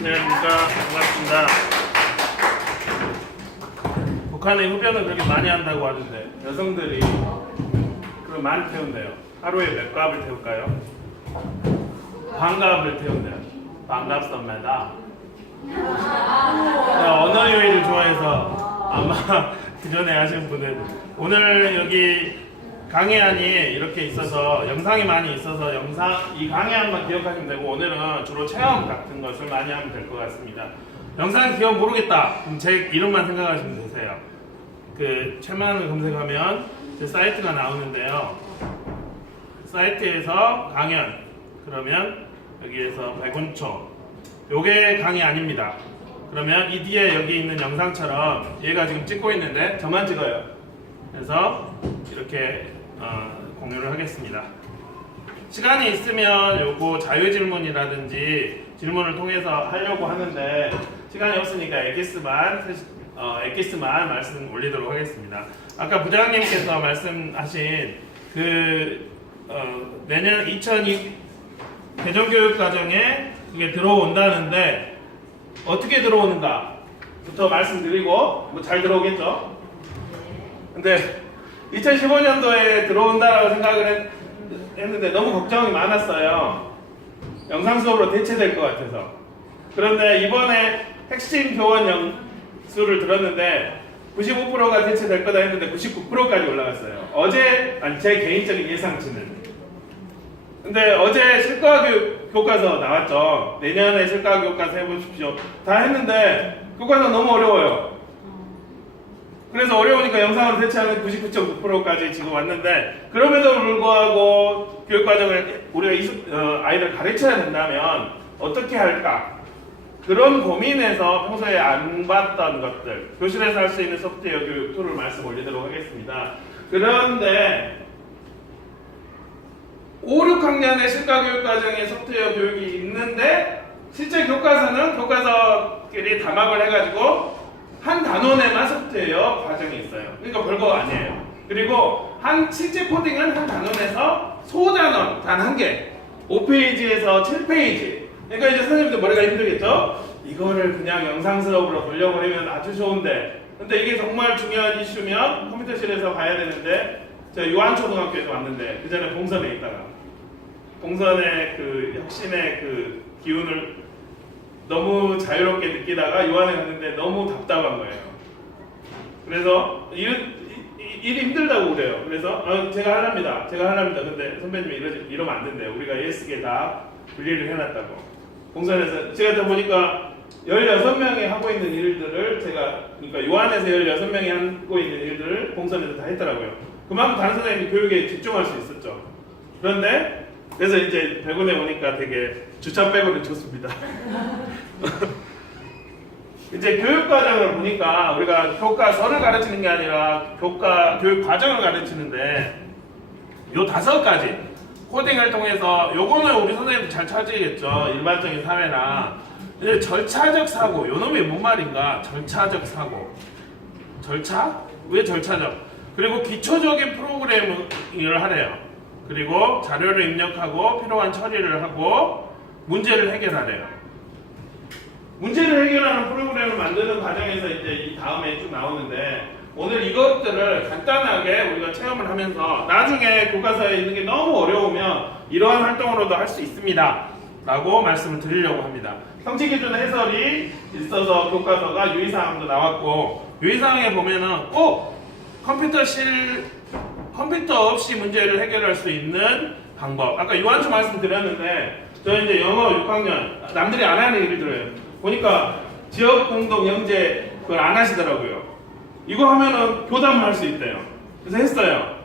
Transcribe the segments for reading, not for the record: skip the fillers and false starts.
안녕하십니까. 반갑습니다. 북한의 흡연을 그렇게 많이 한다고 하는데 여성들이 그걸 많이 태운대요. 하루에 몇 갑을 태울까요? 반갑을 태운대요. 반갑습니다. 언어 요일을 좋아해서 아마 그 전에 하신 분은 오늘 여기 강해안이 이렇게 있어서 영상이 많이 있어서 이 강해안만 기억하시면 되고 오늘은 주로 체험 같은 것을 많이 하면 될 것 같습니다. 영상 기억 모르겠다. 그럼 제 이름만 생각하시면 되세요. 그 최만을 검색하면 제 사이트가 나오는데요. 사이트에서 강연 그러면 여기에서 백운초 요게 강해안입니다. 그러면 이 뒤에 여기 있는 영상처럼 얘가 지금 찍고 있는데 저만 찍어요. 그래서 이렇게 공유를 하겠습니다. 시간이 있으면 요거 자유질문이라든지 질문을 통해서 하려고 하는데 시간이 없으니까 엑기스만 말씀 올리도록 하겠습니다. 아까 부장님께서 말씀하신 내년 2002 대전교육과정에 그게 들어온다는데 어떻게 들어오는가부터 말씀드리고 뭐 잘 들어오겠죠? 근데 2015년도에 들어온다라고 생각을 했는데 너무 걱정이 많았어요. 영상 수업으로 대체될 것 같아서. 그런데 이번에 핵심 교원 수를 들었는데 95%가 대체될 거다 했는데 99%까지 올라갔어요. 제 개인적인 예상치는. 근데 어제 실과교육 교과서 나왔죠. 내년에 실과교과서 해보십시오. 다 했는데 교과서 너무 어려워요. 그래서 어려우니까 영상으로 대체하면 99.9%까지 지금 왔는데 그럼에도 불구하고 교육과정을 우리가 아이들 가르쳐야 된다면 어떻게 할까? 그런 고민에서 평소에 안 봤던 것들 교실에서 할 수 있는 소프트웨어 교육 툴을 말씀 올리도록 하겠습니다. 그런데 5, 6학년의 실과교육과정에 소프트웨어 교육이 있는데 실제 교과서는 교과서끼리 담합을 해가지고 한 단원에만 소프트웨어 과정이 있어요. 그러니까 별거 아니에요. 그리고 실제 코딩은 한 단원에서 소단원 단 한 개 5페이지에서 7페이지. 그러니까 이제 선생님들 머리가 힘들겠죠? 이거를 그냥 영상 수업으로 돌려버리면 아주 좋은데 근데 이게 정말 중요한 이슈면 컴퓨터실에서 봐야 되는데 제가 유한초등학교에서 왔는데 그 전에 봉선에 있다가 봉선의 그 혁신의 그 기운을 너무 자유롭게 느끼다가 유한에 갔는데 너무 답답한 거예요. 그래서 일이 힘들다고 그래요. 그래서 제가 하랍니다. 근데 선배님이 이러면 안 된대요. 우리가 예스게 다 분리를 해놨다고. 봉선에서 제가 또 보니까 16명이 하고 있는 일들을 그러니까 유한에서 16명이 하고 있는 일들을 봉선에서 다 했더라고요. 그만큼 다른 선생님이 교육에 집중할 수 있었죠. 그런데 그래서 이제 백운에 오니까 되게 주차 빼고는 좋습니다. 이제 교육과정을 보니까 우리가 교과서를 가르치는 게 아니라 교육 과정을 가르치는데 요 5가지 코딩을 통해서 요거는 우리 선생님도 잘 찾으겠죠. 일반적인 사회나 이제 절차적 사고 요놈이 뭔 말인가? 절차적 사고 절차? 왜 절차적? 그리고 기초적인 프로그래밍을 하래요. 그리고 자료를 입력하고 필요한 처리를 하고 문제를 해결하래요. 문제를 해결하는 프로그램을 만드는 과정에서 이제 이 다음에 쭉 나오는데 오늘 이것들을 간단하게 우리가 체험을 하면서 나중에 교과서에 있는 게 너무 어려우면 이러한 활동으로도 할 수 있습니다. 라고 말씀을 드리려고 합니다. 성취기준 해설이 있어서 교과서가 유의사항도 나왔고 유의사항에 보면은 꼭 컴퓨터 없이 문제를 해결할 수 있는 방법. 아까 유한초 말씀드렸는데 저는 이제 영어 6학년 남들이 안 하는 일을 들어요. 보니까 지역공동 영재 그걸 안 하시더라고요. 이거 하면은 교담을 할 수 있대요. 그래서 했어요.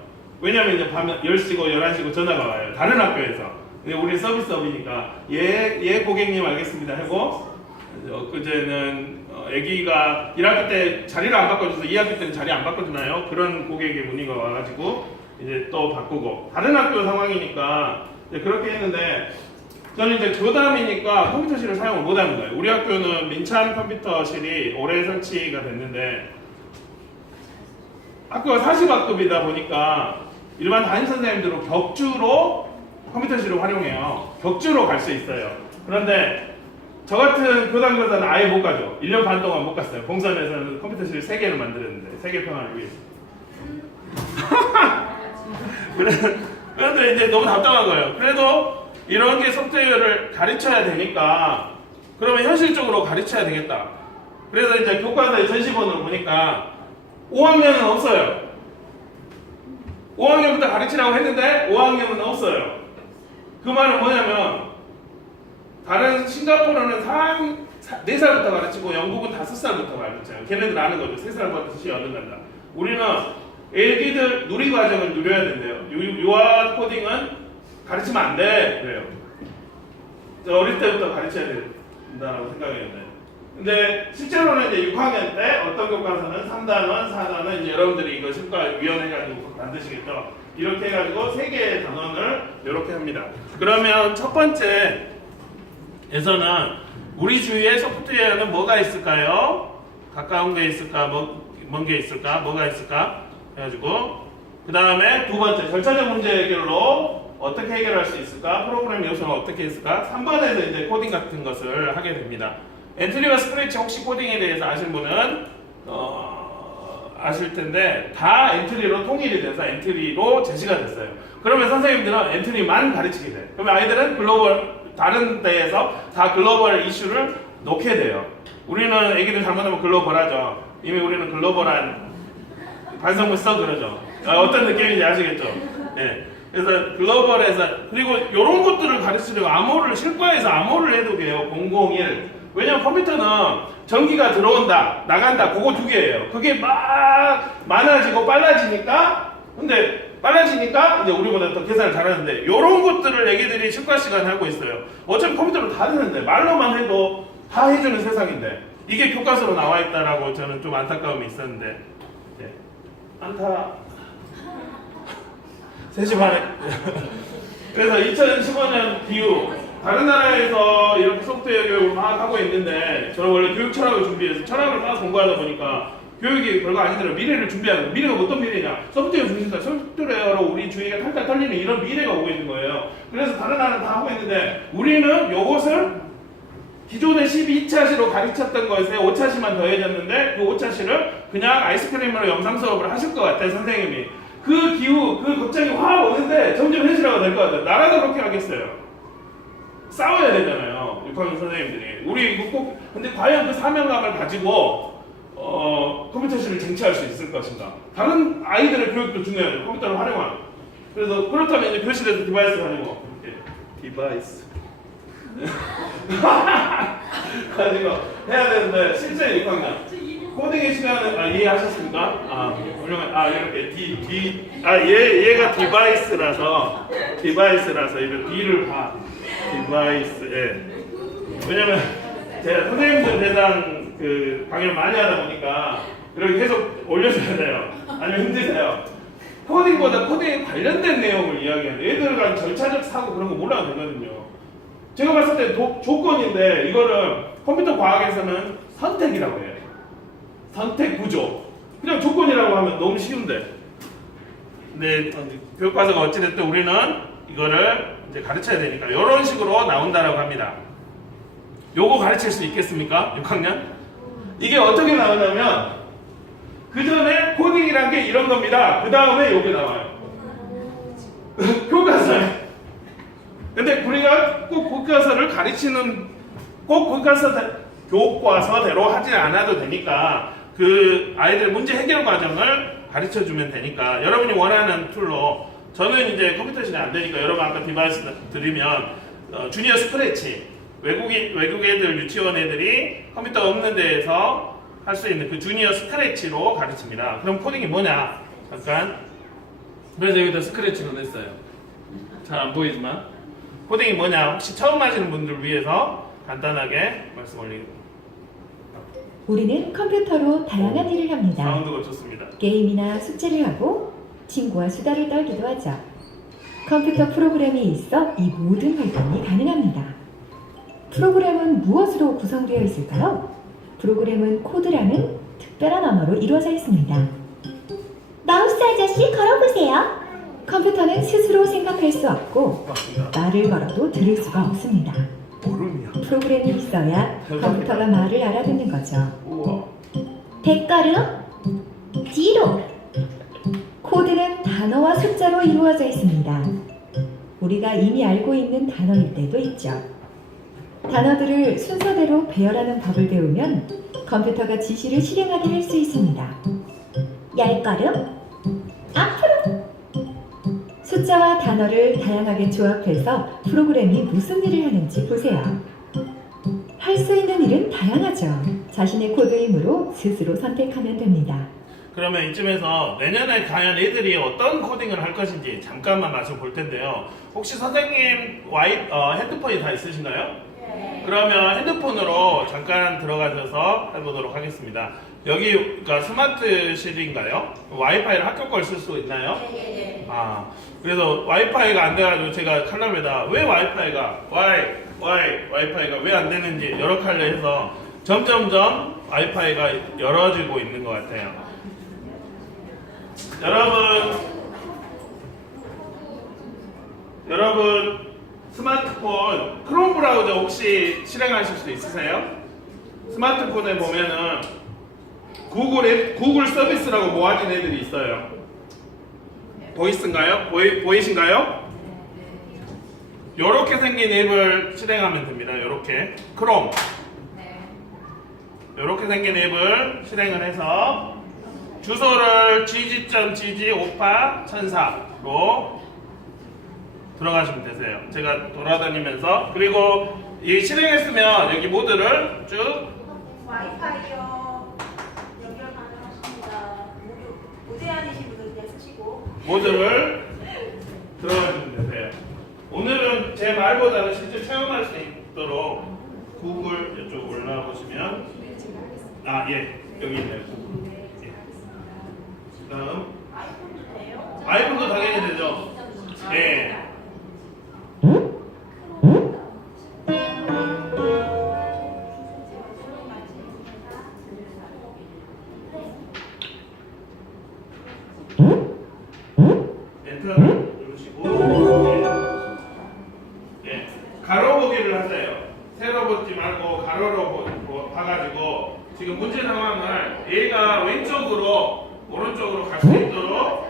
왜냐면 이제 밤 10시고 11시고 전화가 와요. 다른 학교에서. 근데 우리 서비스업이니까 예 고객님 알겠습니다 하고 그제는 애기가 1학기 때 자리를 안 바꿔줘서 2학기 때는 자리 안 바꿔주나요? 그런 고객의 문의가 와가지고 이제 또 바꾸고 다른 학교 상황이니까 이제 그렇게 했는데 저는 이제 교담이니까 컴퓨터실을 사용을 못하는 거예요. 우리 학교는 민찬 컴퓨터실이 올해 설치가 됐는데 학교가 40학급이다 보니까 일반 담임선생님들은 격주로 컴퓨터실을 활용해요. 격주로 갈 수 있어요. 그런데 저 같은 교당 교사는 아예 못 가죠. 1년 반 동안 못 갔어요. 봉선에서는 컴퓨터실 3개를 만들었는데 세계 평화를 위해서. 그래도 이제 너무 답답한 거예요. 그래도 이런 게 소프트웨어를 가르쳐야 되니까 그러면 현실적으로 가르쳐야 되겠다. 그래서 이제 교과서의 전시본을 보니까 5학년은 없어요. 5학년부터 가르치라고 했는데 5학년은 없어요. 그 말은 뭐냐면 다른 싱가포르는 4살부터 가르치고 영국은 5살부터 가르쳐요. 걔네들 아는 거죠. 3살부터 시험 얻는다. 우리는 애기들 누리 과정을 누려야 된대요. 유아 코딩은 가르치면 안 돼. 그래요. 어릴 때부터 가르쳐야 된다고 생각했는데. 근데 실제로는 이제 6학년 때 어떤 교과서는 3단원, 4단원 이제 여러분들이 이거 실과위원회 가지고 만드시겠죠. 이렇게 해가지고 3개의 단원을 이렇게 합니다. 그러면 첫 번째에서는 우리 주위에 소프트웨어는 뭐가 있을까요? 가까운 게 있을까? 먼 게 있을까? 뭐가 있을까? 해가지고 그 다음에 두 번째 절차적 문제 해결로 어떻게 해결할 수 있을까? 프로그램 요소는 어떻게 했을까? 3번에서 이제 코딩 같은 것을 하게 됩니다. 엔트리와 스크래치 혹시 코딩에 대해서 아시는 분은 아실 텐데 다 엔트리로 통일이 돼서 엔트리로 제시가 됐어요. 그러면 선생님들은 엔트리만 가르치게 돼요. 그러면 아이들은 글로벌 다른 데에서 다 글로벌 이슈를 놓게 돼요. 우리는 애기들 잘못하면 글로벌하죠. 이미 우리는 글로벌한 반성문 써 그러죠. 어떤 느낌인지 아시겠죠? 네. 그래서 글로벌에서 그리고 이런 것들을 가르치려고 암호를 실과에서 암호를 해도 돼요. 001. 왜냐면 컴퓨터는 전기가 들어온다, 나간다, 그거 2개예요. 그게 막 많아지고 빨라지니까, 근데 빨라지니까 이제 우리보다 더 계산을 잘하는데 이런 것들을 애기들이 실과 시간에 하고 있어요. 어차피 컴퓨터로 다 되는데 말로만 해도 다 해주는 세상인데 이게 교과서로 나와 있다라고 저는 좀 안타까움이 있었는데 네. 안타 3시 반에 그래서 2015년 기후 다른 나라에서 이렇게 소프트웨어 교육을 막 하고 있는데 저는 원래 교육 철학을 준비해서 철학을 막 공부하다 보니까 교육이 별거 아니더라고요. 미래를 준비하는 미래가 어떤 미래냐? 소프트웨어 중심다. 소프트웨어로 우리 주위가 탈탈 털리는 이런 미래가 오고 있는 거예요. 그래서 다른 나라는 다 하고 있는데 우리는 이것을 기존의 12차시로 가르쳤던 것에 5차시만 더해졌는데 그 5차시를 그냥 아이스크림으로 영상 수업을 하실 것 같아요. 선생님이. 그 기후, 그 걱정이 확 오는데 점점 현실화가 될 것 같아요. 나라도 그렇게 하겠어요. 싸워야 되잖아요. 6학년 선생님들이. 우리 이거 꼭 근데 과연 그 사명감을 가지고 컴퓨터실을 쟁취할 수 있을 것인가? 다른 아이들의 교육도 중요해요. 컴퓨터를 활용하는. 그래서 그렇다면 이제 교실에서 디바이스 가지고 이렇게 디바이스 가지고 해야 되는데 실제 6학년 코딩의 시간은 이해하셨습니까? 훌륭한. 이렇게 얘가 디바이스라서 이거 D를 봐. 디바이스에 왜냐면 제가 선생님들 대상 그 강의를 많이 하다 보니까 이렇게 계속 올려줘야 돼요. 아니면 힘드세요. 코딩보다 코딩에 관련된 내용을 이야기하는 애들 간 절차적 사고 그런 거 몰라도 되거든요. 제가 봤을 때 조건인데 이거를 컴퓨터 과학에서는 선택이라고 해요. 선택 구조. 그냥 조건이라고 하면 너무 쉬운데. 근데 교과서가 어찌됐든 우리는 이거를 이제 가르쳐야 되니까 이런 식으로 나온다라고 합니다. 요거 가르칠 수 있겠습니까? 6학년? 이게 어떻게 나오냐면 그 전에 코딩이란 게 이런 겁니다. 그 다음에 요게 나와요. 교과서에. 근데 우리가 꼭 교과서를 가르치는 꼭 교과서대로 하지 않아도 되니까 그 아이들 문제 해결 과정을 가르쳐주면 되니까 여러분이 원하는 툴로 저는 이제 컴퓨터실이 안 되니까 여러분 아까 디바이스 드리면 주니어 스크래치 외국 애들 유치원 애들이 컴퓨터 없는 데에서 할 수 있는 그 주니어 스크래치로 가르칩니다. 그럼 코딩이 뭐냐? 잠깐. 그래서 여기다 스크래치로 냈어요. 잘 안 보이지만 코딩이 뭐냐? 혹시 처음 하시는 분들 위해서 간단하게 말씀 올리고. 우리는 컴퓨터로 다양한 일을 합니다. 사운드가 좋습니다. 게임이나 숙제를 하고 친구와 수다를 떨기도 하죠. 컴퓨터 프로그램이 있어 이 모든 활동이 가능합니다. 프로그램은 무엇으로 구성되어 있을까요? 프로그램은 코드라는 특별한 언어로 이루어져 있습니다. 마우스 아저씨 걸어보세요. 컴퓨터는 스스로 생각할 수 없고 말을 걸어도 들을 수가 없습니다. 보름이야. 프로그램이 있어야 컴퓨터가 말을 알아듣는 거죠. 우와. 백가르 뒤로 코드는 단어와 숫자로 이루어져 있습니다. 우리가 이미 알고 있는 단어일 때도 있죠. 단어들을 순서대로 배열하는 법을 배우면 컴퓨터가 지시를 실행하게 할 수 있습니다. 열걸음 앞으로 숫자와 단어를 다양하게 조합해서 프로그램이 무슨 일을 하는지 보세요. 할 수 있는 일은 다양하죠. 자신의 코드이므로 스스로 선택하면 됩니다. 그러면 이쯤에서 내년에 과연 애들이 어떤 코딩을 할 것인지 잠깐만 맛을 볼 텐데요. 혹시 선생님 핸드폰이 다 있으신가요? 네. 그러면 핸드폰으로 잠깐 들어가셔서 해보도록 하겠습니다. 여기가 스마트실인가요? 와이파이를 학교 걸 쓸 수 있나요? 네. 아, 그래서 와이파이가 안 돼가지고 제가 칼럼에다 왜 와이파이가 왜 안 되는지 여러 칼로 해서 점점점 와이파이가 열어지고 있는 것 같아요. 여러분 스마트폰 크롬 브라우저 혹시 실행하실 수 있으세요? 스마트폰에 보면은 구글 서비스라고 모아진 애들이 있어요. 보이신가요? 요렇게 생긴 앱을 실행하면 됩니다. 요렇게 크롬 요렇게 생긴 앱을 실행을 해서 주소를 gg.gg581004로 들어가시면 되세요. 제가 돌아다니면서 그리고 이 실행했으면 여기 모드를 쭉 와이파이요. 연결 가능하십니다. 무제한이신 분들 그냥 쓰시고. 모드를 들어가시면 되세요. 오늘은 제 말보다는 실제 체험할 수 있도록 구글 이쪽 올라와 보시면 여기 있네요. 구글. 예. 그다음 아이폰도 돼요? 아이폰도 당연히 되죠. 예. 엔터 누르시고 예. 가로 보기를 하세요. 세로 보지 말고 가로로 봐가지고 지금 문제 상황을 얘가 왼쪽으로 오른쪽으로 갈 수 있도록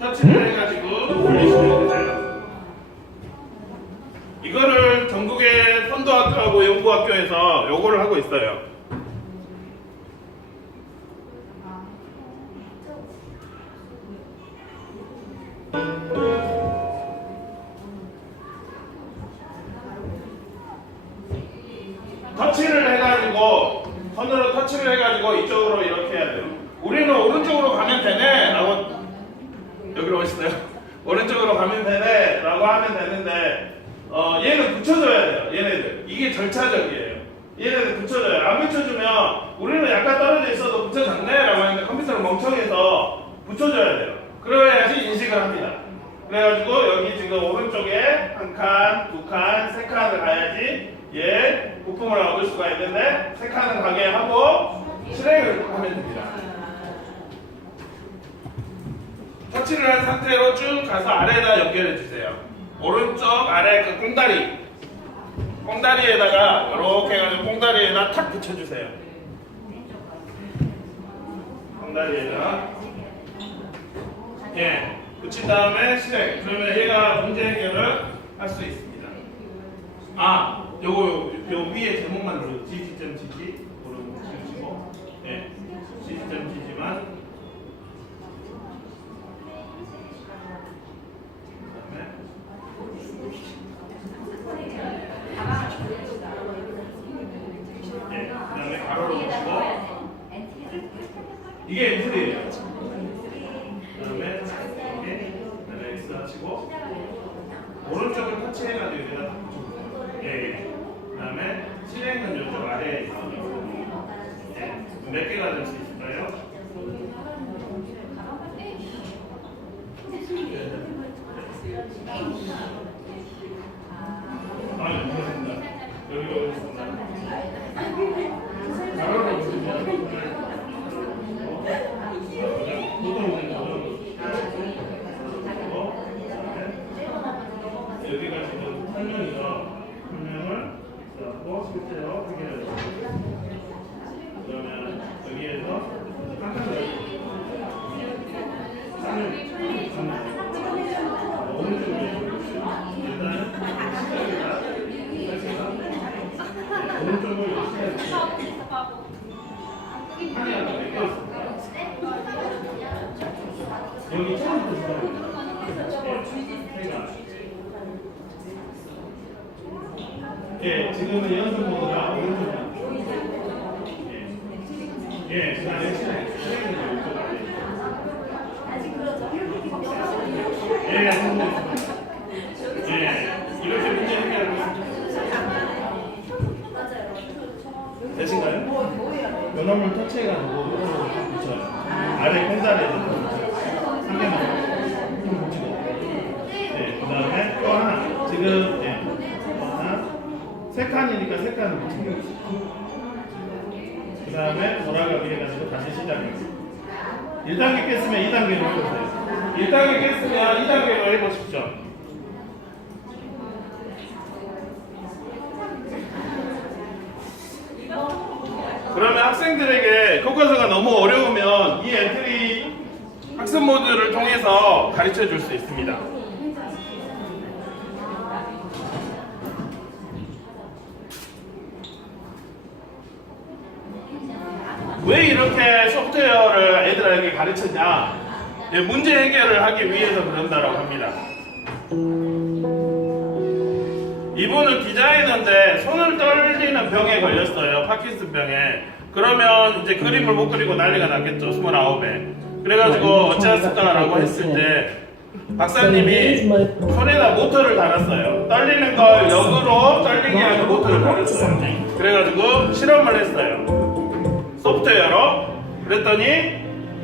터치를 해가지고 돌리시면 되세요. 이거를 전국의 선도학교하고 연구학교에서 요거를 하고 있어요. 터치를 해가지고 손으로 터치를 해가지고 이쪽으로 이렇게 해야 돼요. 우리는 오른쪽으로 가면 되네 라고 여기로 오시나요? 오른쪽으로 가면 되네 라고 하면 되는데 얘는 붙여줘야 돼요. 얘네들 이게 절차적이에요. 얘네들 붙여줘요. 안 붙여주면 우리는 약간 떨어져 있어도 붙여졌네 라고 하는데 컴퓨터를 멍청해서 붙여줘야 돼요. 그래야지 인식을 합니다. 그래가지고 여기 지금 오른쪽에 한 칸, 두 칸, 세 칸을 가야지 얘 부품을 얻을 수가 있는데 세 칸은 가게 하고 실행을 하면 됩니다. 터치를 한 상태로 쭉 가서 아래에다 연결해 주세요. 오른쪽 아래 그 꽁다리에다가 이렇게 해가지고 꽁다리에다 탁 붙여주세요. 꽁다리에다 붙인 다음에 실행. 그러면 얘가 문제 해결을 할 수 있습니다. 요 위에 제목만 눌러요. gg.gg 누르시고 gg.gg만 그다음에 가로로 보시고 이게 엔트리예요. 그다음에 이게 X 하시고 오른쪽을 터치해가지고 여기다 붙여주세요. 그다음에 실행은 이쪽 아래에 있어요. 몇 개가 될 수 있을까요? 그렇습니다. 여기로 오겠습니다. 가로로 보시면 여기가 지금 설명이죠. 설명을 소프트웨어 해결. 그러면 여기에서 여기 처음부터 예, 지금은 연습 모드가 오른쪽이야. 예, 그 안에 예, 이렇게 문제 해결하고 되신가요? 연합물 터치해가지고 붙여요. 아래 펜살에서 한 개만 붙이고. 네, 그 다음에 또 하나. 지금 또 하나. 세 칸이니까 세 칸을 붙이고. 그 다음에 돌아가기 해가지고 다시 시작해요. 1단계 깼으면 2단계로 해보세요. 1단계 깼으면 2단계로 해보십시오. 그러면 학생들에게 교과서가 너무 어려우면 이 엔트리 학습 모드를 통해서 가르쳐 줄 수 있습니다. 왜 이렇게 소프트웨어를 애들에게 가르쳤냐? 문제 해결을 하기 위해서 그런다라고 합니다. 이분은 디자이너인데 손을 떨리는 병에 걸렸어요. 파킨슨 병에. 그러면 이제 그림을 못 그리고 난리가 났겠죠. 29에. 그래가지고 어찌했을까라고 했을 때 박사님이 손에다 모터를 달았어요. 떨리는 걸 역으로 떨리게 하는 모터를 달았어요. 그래가지고 실험을 했어요. 소프트웨어로. 그랬더니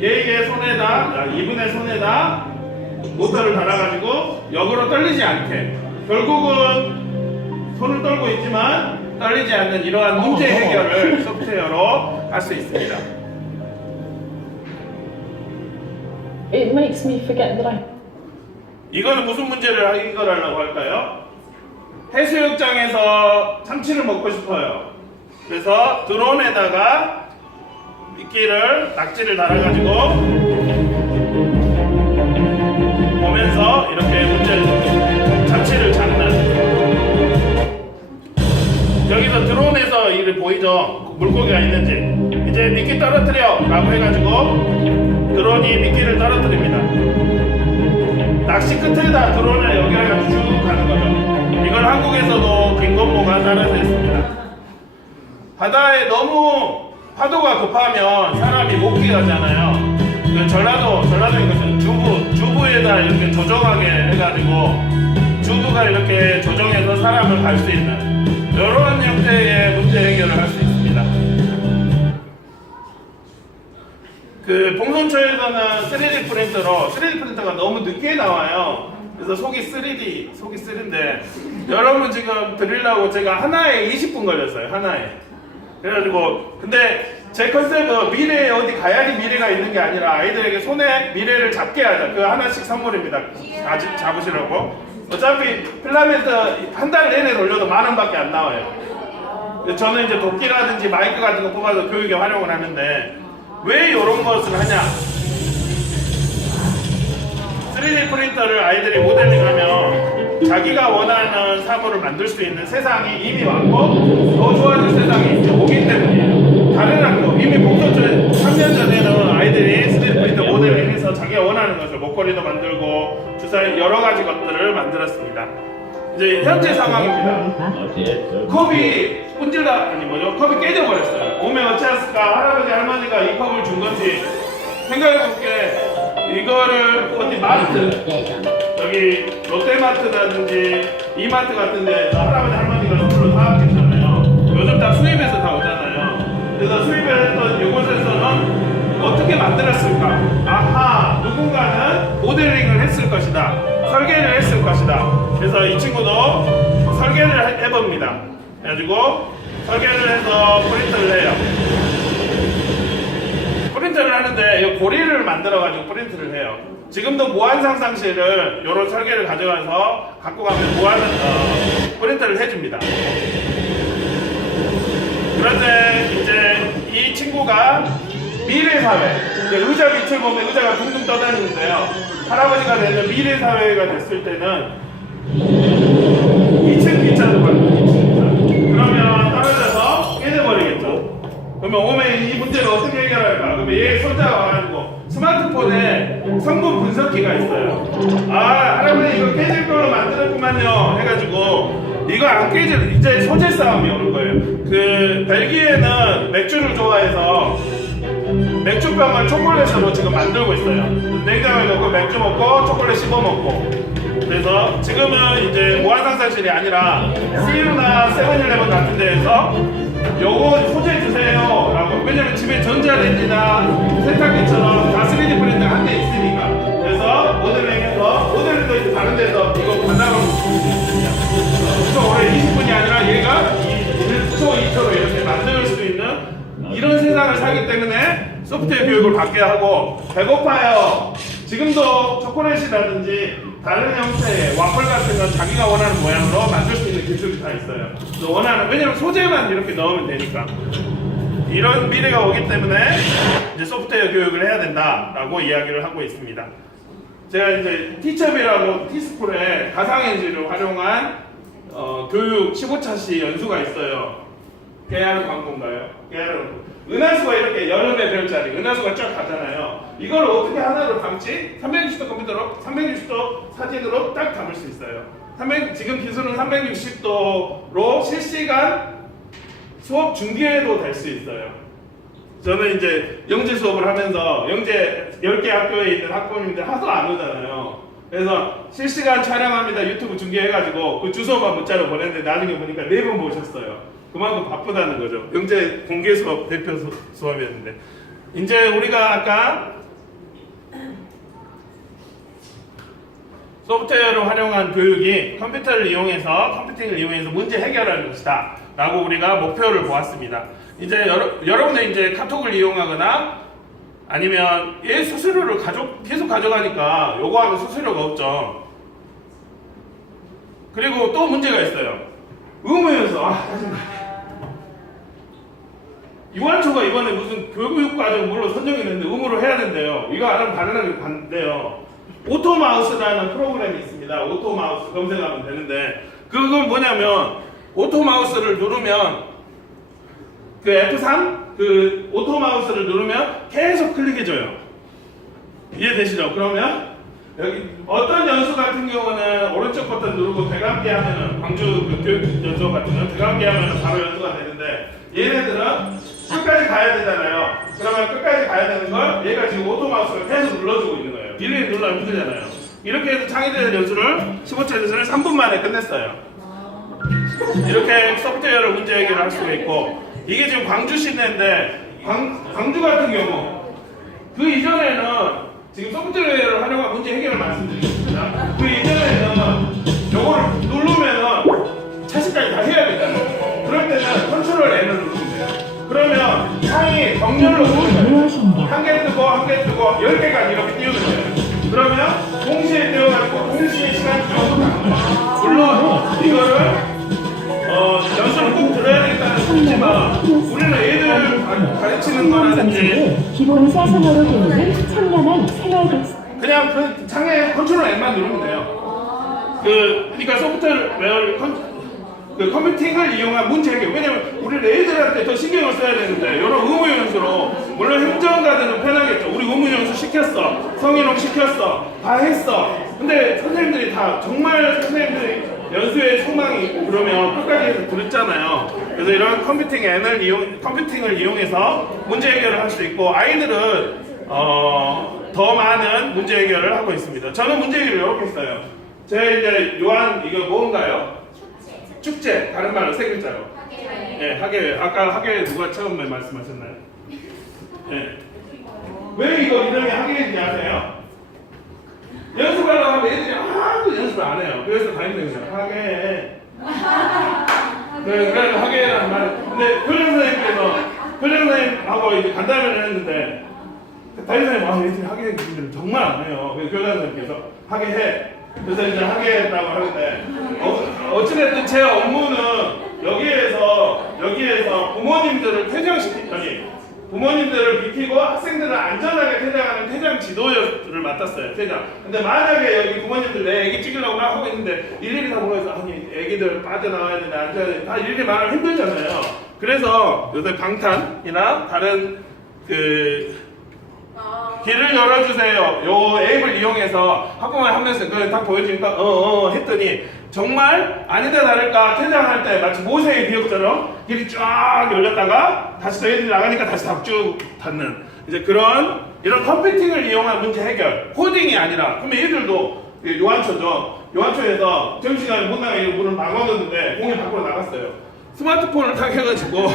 얘의 손에다, 이분의 손에다 모터를 달아가지고 역으로 떨리지 않게. 결국은 손을 떨고 있지만 떨리지 않는 이러한 문제 해결을 소프트웨어로 할 수 있습니다. It makes me forget that I. 이거는 무슨 문제를 해결하려고 할까요? 해수욕장에서 참치를 먹고 싶어요. 그래서 드론에다가 미끼를, 낙지를 달아가지고 보면서 이렇게 문제를, 참치를 잡는. 여기서 드론에서 이게 보이죠? 물고기가 있는지. 이제 미끼 떨어뜨려! 라고 해가지고 드론이 미끼를 떨어뜨립니다. 낚시 끝에다 드론을 연결해가지고 쭉 가는 거죠. 이걸 한국에서도 김건모가 따라서 했습니다. 바다에 너무 파도가 급하면 사람이 못 기가잖아요. 그 전라도인 것은 주부에다 이렇게 조정하게 해가지고 주부가 이렇게 조정해서 사람을 갈 수 있는 이런 형태의 문제 해결을 할 수 있습니다. 그 봉선초에서는 3D 프린터로 3D 프린터가 너무 늦게 나와요. 그래서 속이 3D인데 여러분 지금 드리려고 제가 하나에 20분 걸렸어요. 하나에. 그래가지고 근데 제 컨셉은 미래에 어디 가야지 미래가 있는 게 아니라 아이들에게 손에 미래를 잡게 하자. 그 하나씩 선물입니다. 잡으시라고. 어차피 필라멘트 한 달 내내 돌려도 10,000원밖에 안 나와요. 저는 이제 도끼라든지 마이크 같은 거 뽑아서 교육에 활용을 하는데 왜 이런 것을 하냐? 3D 프린터를 아이들이 모델링하면 자기가 원하는 사물을 만들 수 있는 세상이 이미 왔고 더 좋아질 세상이 오기 때문이에요. 다른 학교, 이미 봉선초에 3년 전에는 아이들이 3D 프린터 모델링해서 자기가 원하는 것을 목걸이도 만들고 주사위 여러 가지 것들을 만들었습니다. 이제 현재 상황입니다. 컵이 컵이 깨져버렸어요. 오면 어찌했을까? 할아버지 할머니가 이 컵을 준 건지 생각해볼게. 이거를 어디 마트, 여기 롯데마트라든지 이마트 같은 데서 할아버지 할머니가 선물로 사왔겠잖아요. 요즘 다 수입해서 다 오잖아요. 그래서 수입했던 이곳에서는 어떻게 만들었을까? 아하, 누군가는 모델링을 했을 것이다. 설계를 했을 것이다. 그래서 이 친구도 설계를 해봅니다. 그래가지고 설계를 해서 프린트를 해요. 프린트를 하는데 이 고리를 만들어가지고 프린트를 해요. 지금도 무한상상실을 이런 설계를 가져가서 갖고 가면 프린트를 해줍니다. 그런데 이제 이 친구가 미래 사회, 이제 의자 밑을 보면 의자가 둥둥 떠다니는데요. 할아버지가 되는 미래 사회가 됐을 때는 2층 기차도 받는 2층 기차. 그러면 떨어져서 깨져버리겠죠. 그러면 오면 이 문제를 어떻게 해결할까? 그러면 얘 손자가 와가지고 스마트폰에 성분 분석기가 있어요. 아, 할아버지 이거 깨질 걸로 만들었구만요. 해가지고 이거 안 깨질, 이제 소재 싸움이 오는 거예요. 그 벨기에는 맥주를 좋아해서 맥주병을 초콜릿으로 지금 만들고 있어요. 냉장고에 넣고 맥주 먹고 초콜릿 씹어 먹고. 그래서 지금은 이제 무한상사실이 아니라 CU나 세븐일레븐 같은 데에서 요거 소재 주세요 라고. 왜냐면 집에 전자레인지나 세탁기처럼 다 3D 프린터 한 대 있으니까. 그래서 모델링해서, 모델링도 이제 다른 데서 이거 반납하고 있습니다. 올해 20분이 아니라 얘가 1초, 2초로 이렇게 만들 수 있는 이런 세상을 살기 때문에 소프트웨어 교육을 받게 하고. 배고파요. 지금도 초콜릿이라든지 다른 형태의 와플 같은 건 자기가 원하는 모양으로 만들 수 있는 기술이 다 있어요. 원하는, 왜냐면 소재만 이렇게 넣으면 되니까. 이런 미래가 오기 때문에 이제 소프트웨어 교육을 해야 된다라고 이야기를 하고 있습니다. 제가 이제 티처비라고 티스쿨에 가상현실을 활용한 교육 15차시 연수가 있어요. 깨알 광고인가요? 깨알 광고. 은하수가 이렇게 여러 개 별자리, 은하수가 쫙 가잖아요. 이걸 어떻게 하나로 담지? 360도 컴퓨터로, 360도 사진으로 딱 담을 수 있어요. 지금 기술은 360도로 실시간 수업 중계도 될 수 있어요. 저는 이제 영재 수업을 하면서 영재 10개 학교에 있는 학부모님들 하도 안 오잖아요. 그래서 실시간 촬영합니다 유튜브 중계해가지고 그 주소만 문자로 보냈는데 나중에 보니까 4번 보셨어요. 그만큼 바쁘다는 거죠. 영재 공개 수업 대표 수업이었는데. 이제 우리가 아까 소프트웨어를 활용한 교육이 컴퓨터를 이용해서, 컴퓨팅을 이용해서 문제 해결하는 것이다 라고 우리가 목표를 보았습니다. 이제 여러분들 이제 카톡을 이용하거나 아니면 얘 수수료를 계속 가져가니까 요거 하면 수수료가 없죠. 그리고 또 문제가 있어요. 의무연수. 유한초가 이번에 무슨 교육과정 물론 선정했는데 의무로 해야 된대요. 이거 안 하면 바르는 게 반대요. 오토마우스라는 프로그램이 있습니다. 오토마우스 검색하면 되는데, 그건 뭐냐면 오토마우스를 누르면 그 F3 그 오토마우스를 누르면 계속 클릭해줘요. 이해되시죠? 그러면 여기 어떤 연수 같은 경우는 오른쪽 버튼 누르고 대감기 하면은, 광주 그 교육 연수 같은 경우는 대감기 하면은 바로 연수가 되는데, 얘네들은 끝까지 가야 되잖아요. 그러면 끝까지 가야 되는 걸 얘가 지금 오토마우스를 계속 눌러주고 있는 거예요. 일일이 눌러면 힘들잖아요. 이렇게 해서 창의되는 연수를 15차 연수를 3분 만에 끝냈어요. 이렇게 소프트웨어로 문제 해결을 할 수가 있고, 이게 지금 광주 시내인데, 광주 같은 경우 그 이전에는 지금 소프트웨어를 활용한 문제 해결을 말씀드리겠습니다. 그 이전에는 요거를 누르면은 차시까지 다 해야 되잖아요. 그럴 때는 컨트롤 N을 누르면 돼요. 그러면 창이 정렬로 누르면 한 개 뜨고 한 개 뜨고 10개까지 이렇게 띄우면 돼요. 그러면 동시에 띄워가지고 동시에 시간이 적어도 안 돼요. 물론 이거를 연수를 꼭 들어야 되겠다는 소리지만 우리는 애들 가르치는 거라든지 기본 사상으로 배우는 청량한 생활 교수. 그냥 그 창에 컨트롤 N만 누르면 돼요. 그러니까 소프트웨어 그 컴퓨팅을 이용한 문제 해결. 왜냐면 우리 애들한테 더 신경을 써야 되는데, 이런 의무 연수로, 물론 행정가들은 편하겠죠. 우리 의무 연수 시켰어, 성인용 시켰어, 다 했어. 근데 선생님들이 다 정말 선생님들이 연수에 소망이 있고 그러면 끝까지 해서 들었잖아요. 그래서 이런 컴퓨팅을 이용해서 문제 해결을 할 수 있고, 아이들은 더 많은 문제 해결을 하고 있습니다. 저는 문제 해결을 이렇게 했어요. 제 이제 요한 이거 뭔가요? 축제. 다른 말로 3글자로. 네, 학예회. 아까 학예회 누가 처음에 말씀하셨나요? 네. 왜 이거 이름이 학예회인지 아세요? 연습하려고 하면 애들이 아무도 연습을 안 해요. 그래서 다니는 거예요. 학예회. 그래서 학예회라는 말을. 근데 교장선생님하고 이제 간담회를 했는데, 담임선생님, 애들이 학예회 분들은 정말 안 해요. 그래서 교장선생님께서 학예회. 그래서 이제 하겠다고 하는데 어찌됐든 제 업무는 여기에서 부모님들을 부모님들을 비키고 학생들을 안전하게 퇴장하는 퇴장 지도를 맡았어요. 퇴장. 근데 만약에 여기 부모님들 내 애기 찍으려고 막 하고 있는데 일일이 다 물어서 아니 애기들 빠져나와야 되는데 안전하게 다 일일이 말하면 힘들잖아요. 그래서 요새 방탄이나 다른 길을 열어주세요. 요 앱을 이용해서 학부모에 한 명씩 그걸 딱 보여주니까 했더니 정말 아니다 다를까 퇴장할 때 마치 모세의 기억처럼 길이 쫙 열렸다가 다시 저희들이 나가니까 다시 쭉 닫는 이제 이런 컴퓨팅을 이용한 문제 해결 코딩이 아니라 그러면 얘들도 요한초죠. 요한초에서 점심시간에 못 나가게 문을 막아놓는데 공이 밖으로 나갔어요. 스마트폰을 딱 해가지고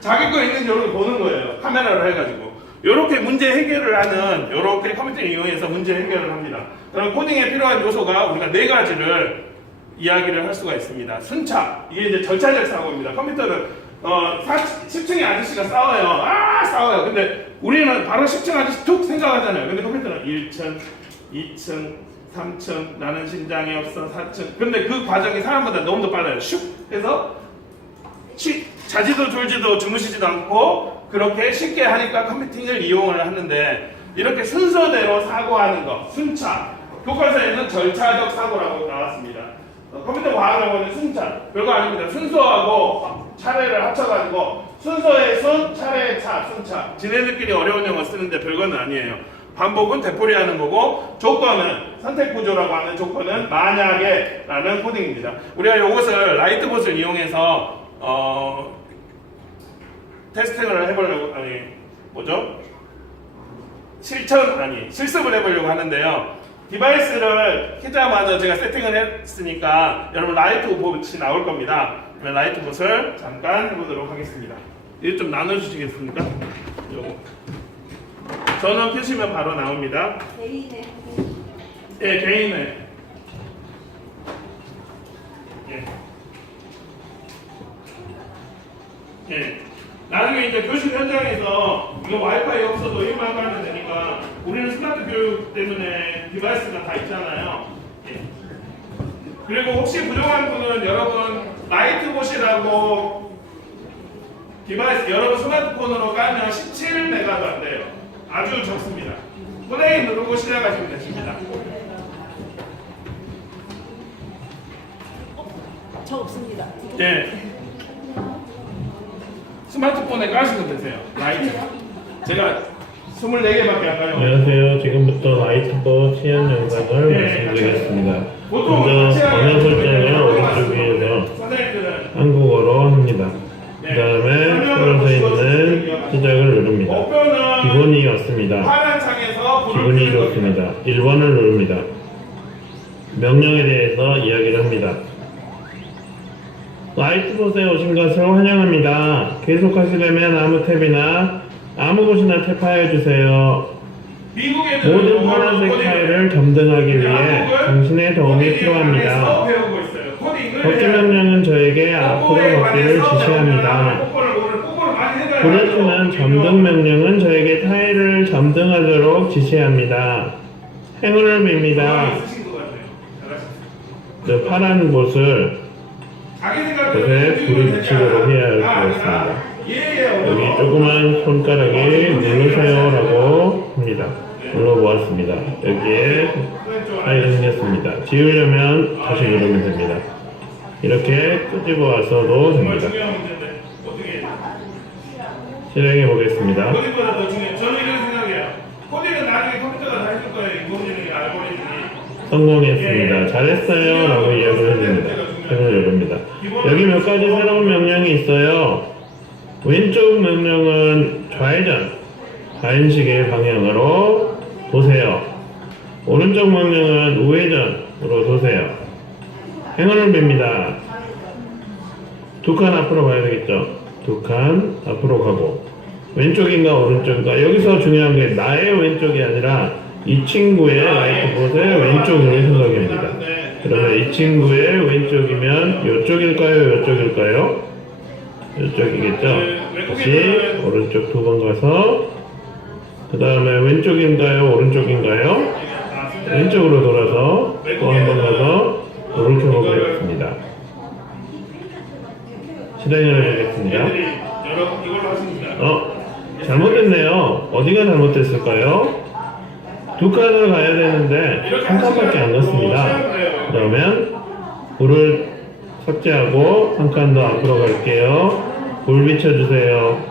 자기 거 있는 요를 보는 거예요. 카메라를 해가지고 이렇게 문제 해결을 하는 이렇게 컴퓨터를 이용해서 문제 해결을 합니다. 그럼 코딩에 필요한 요소가 우리가 4가지를 이야기를 할 수가 있습니다. 순차 이게 이제 절차적 사고입니다. 컴퓨터는 10층의 아저씨가 싸워요. 근데 우리는 바로 10층 아저씨 툭 생각하잖아요. 근데 컴퓨터는 1층, 2층, 3층, 나는 심장이 없어 4층. 근데 그 과정이 사람보다 너무 더 빨라요. 슉 해서 자지도 졸지도 주무시지도 않고 그렇게 쉽게 하니까 컴퓨팅을 이용을 하는데 이렇게 순서대로 사고하는 거, 순차. 교과서에는 절차적 사고라고 나왔습니다. 컴퓨터 과학을 순차. 별거 아닙니다. 순서하고 차례를 합쳐가지고 순서의 순, 차례의 차, 순차. 지네들끼리 어려운 영어 쓰는데 별거는 아니에요. 반복은 되풀이하는 거고 조건은 선택 구조라고 하는 조건은 만약에 라는 코딩입니다. 우리가 이것을 라이트봇을 이용해서 테스팅을 해보려고 실습을 해보려고 하는데요. 디바이스를 켜자마자 제가 세팅을 했으니까 여러분 라이트봇이 나올 겁니다. 그러면 라이트봇을 잠깐 해보도록 하겠습니다. 이거 좀 나눠주시겠습니까? 요거. 전원 켜시면 바로 나옵니다. 개인의 예, 개인의. 예. 나중에 이제 교실 현장에서 이거 와이파이 없어도 이거만 가면 되니까 우리는 스마트 교육 때문에 디바이스가 다 있잖아요. 예. 그리고 혹시 부족한 분은 여러분 라이트봇이라고 디바이스 여러분 스마트폰으로 깔면 17메가도 안 돼요. 아주 적습니다. 플레이 누르고 시작하시면 되십니다. 저 없습니다. 예. 스마트폰에 까시면 되세요. 라이트. 제가 24개밖에 안 가요. 안녕하세요. 지금부터 라이트봇 시연 영상을 말씀드리겠습니다. 먼저 언어 설정을 오른쪽 위에서 선생님들은 한국어로 합니다. 그 다음에 풀어져 있는 시작을 누릅니다. 목표는 기본이 왔습니다. 파란 창에서 불을 기분이 끄는 좋습니다. 1번을 누릅니다. 명령에 대해서 이야기를 합니다. 라이트봇에 오신 것을 환영합니다. 계속하시려면 아무 탭이나 아무 곳이나 탭하여 주세요. 미국에는 모든 파란색 타일을 점등하기 위해 당신의 도움이 필요합니다. 걷기 명령은 저에게 앞으로 걷기를 지시합니다. 브레이크는 점등 명령은 저에게 타일을 점등하도록 지시합니다. 행운을 빕니다. 파란 곳을 요새 불이 비치도록 해야 할 것 같습니다. 여기 조그만 손가락에 누르세요라고 합니다. 눌러보았습니다. 여기에 타일이 생겼습니다. 지우려면 다시 누르면 됩니다. 이렇게 끄집어 와서도 됩니다. 실행해 보겠습니다. 코딩보다 더 중요해요. 저는 이런 생각이에요. 코딩은 나중에 컴퓨터가 다 해줄 거예요. 인공지능이 알고리즘이. 성공했습니다. 잘했어요 라고 이야기를 해줍니다. 책을 열립니다. 여기 몇 가지 새로운 명령이 있어요. 왼쪽 명령은 좌회전, 좌인식의 방향으로 도세요. 오른쪽 명령은 우회전으로 도세요. 행운을 빕니다. 2칸 앞으로 가야 되겠죠. 2칸 앞으로 가고 왼쪽인가 오른쪽인가. 여기서 중요한 게 나의 왼쪽이 아니라 이 친구의 라이트봇의 왼쪽으로 생각이 됩니다. 그러면 이 친구의 왼쪽이면 이쪽일까요? 이쪽일까요? 이쪽이겠죠? 다시 오른쪽 2번 가서 그 다음에 왼쪽인가요? 오른쪽인가요? 왼쪽으로 돌아서 또 한 번 가서 불을 켜보겠습니다. 실행을 해보겠습니다. 애들이 여러 이걸로 하십니다. 잘못됐네요. 어디가 잘못됐을까요? 두 칸을 가야 되는데 한 칸밖에 안 갔습니다. 그러면 불을 삭제하고 한 칸 더 앞으로 갈게요. 불 비춰주세요.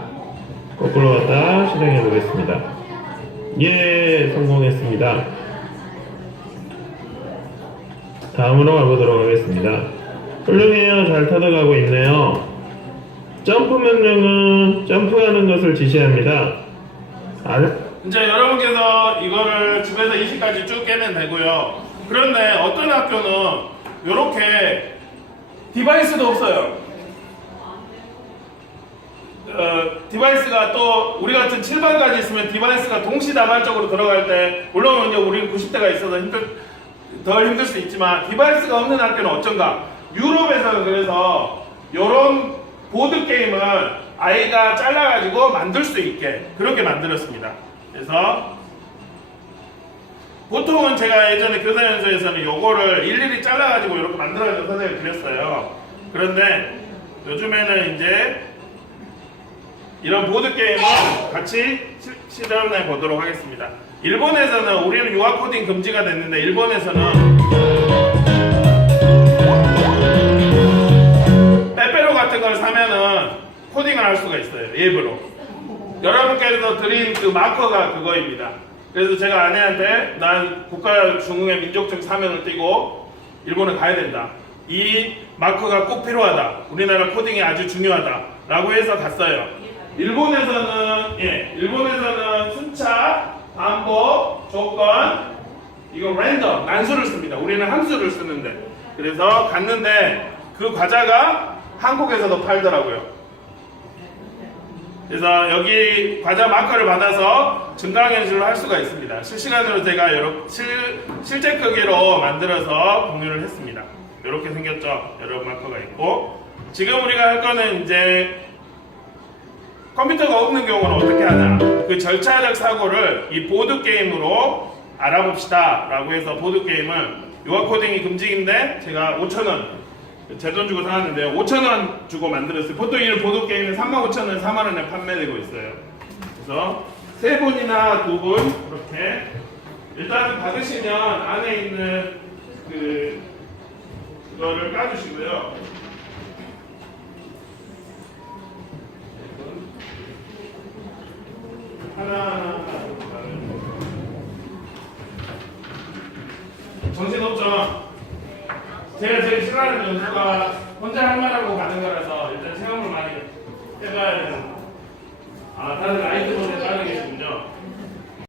거꾸로 갔다 실행해 보겠습니다. 예, 성공했습니다. 다음으로 가보도록 하겠습니다. 훌륭해요. 잘 타들어가고 있네요. 점프 명령은 점프하는 것을 지시합니다. 이제 여러분께서 이거를 집에서 20까지 쭉 깨면 되고요. 그런데 어떤 학교는 이렇게 디바이스도 없어요. 디바이스가 또 우리 같은 7반까지 있으면 디바이스가 동시다발적으로 들어갈 때 물론 이제 우리는 90대가 있어서 덜 힘들 수 있지만 디바이스가 없는 학교는 어쩐가. 유럽에서는 그래서 이런 보드 게임을 아이가 잘라가지고 만들 수 있게 그렇게 만들었습니다. 그래서 보통은 제가 예전에 교사연수에서는 요거를 일일이 잘라가지고 이렇게 만들어가지고 선생님을 드렸어요. 그런데 요즘에는 이제 이런 보드게임을 같이 실험해 보도록 하겠습니다. 일본에서는 우리는 유아 코딩 금지가 됐는데 일본에서는 빼빼로 같은 걸 사면은 코딩을 할 수가 있어요. 일부러. 여러분께서 드린 그 마커가 그거입니다. 그래서 제가 아내한테 난 국가 중흥의 민족적 사명을 띠고 일본에 가야 된다. 이 마커가 꼭 필요하다. 우리나라 코딩이 아주 중요하다. 라고 해서 갔어요. 일본에서는 순차, 반복, 조건, 이거 랜덤, 난수를 씁니다. 우리는 함수를 쓰는데. 그래서 갔는데 그 과자가 한국에서도 팔더라고요. 그래서 여기 과자 마커를 받아서 증강현실로 할 수가 있습니다. 실시간으로 제가 실제 크기로 만들어서 공유를 했습니다. 이렇게 생겼죠. 여러 마커가 있고 지금 우리가 할 거는 이제 컴퓨터가 없는 경우는 어떻게 하나 그 절차적 사고를 이 보드게임으로 알아봅시다 라고 해서 보드게임을 유아 코딩이 금지인데 제가 5,000원 제 돈 주고 사왔는데요. 5,000원 주고 만들었어요. 보통 이 보드게임은 35,000원, 4만원에 판매되고 있어요. 그래서 3분이나 2분 이렇게 일단 받으시면 안에 있는 그거를 까주시고요. 하나 정신없죠? 제가 제일 싫어하는 연수가 혼자 할 말하고 가는 거라서 일단 체험을 많이 해봐야 되는 다들 라이트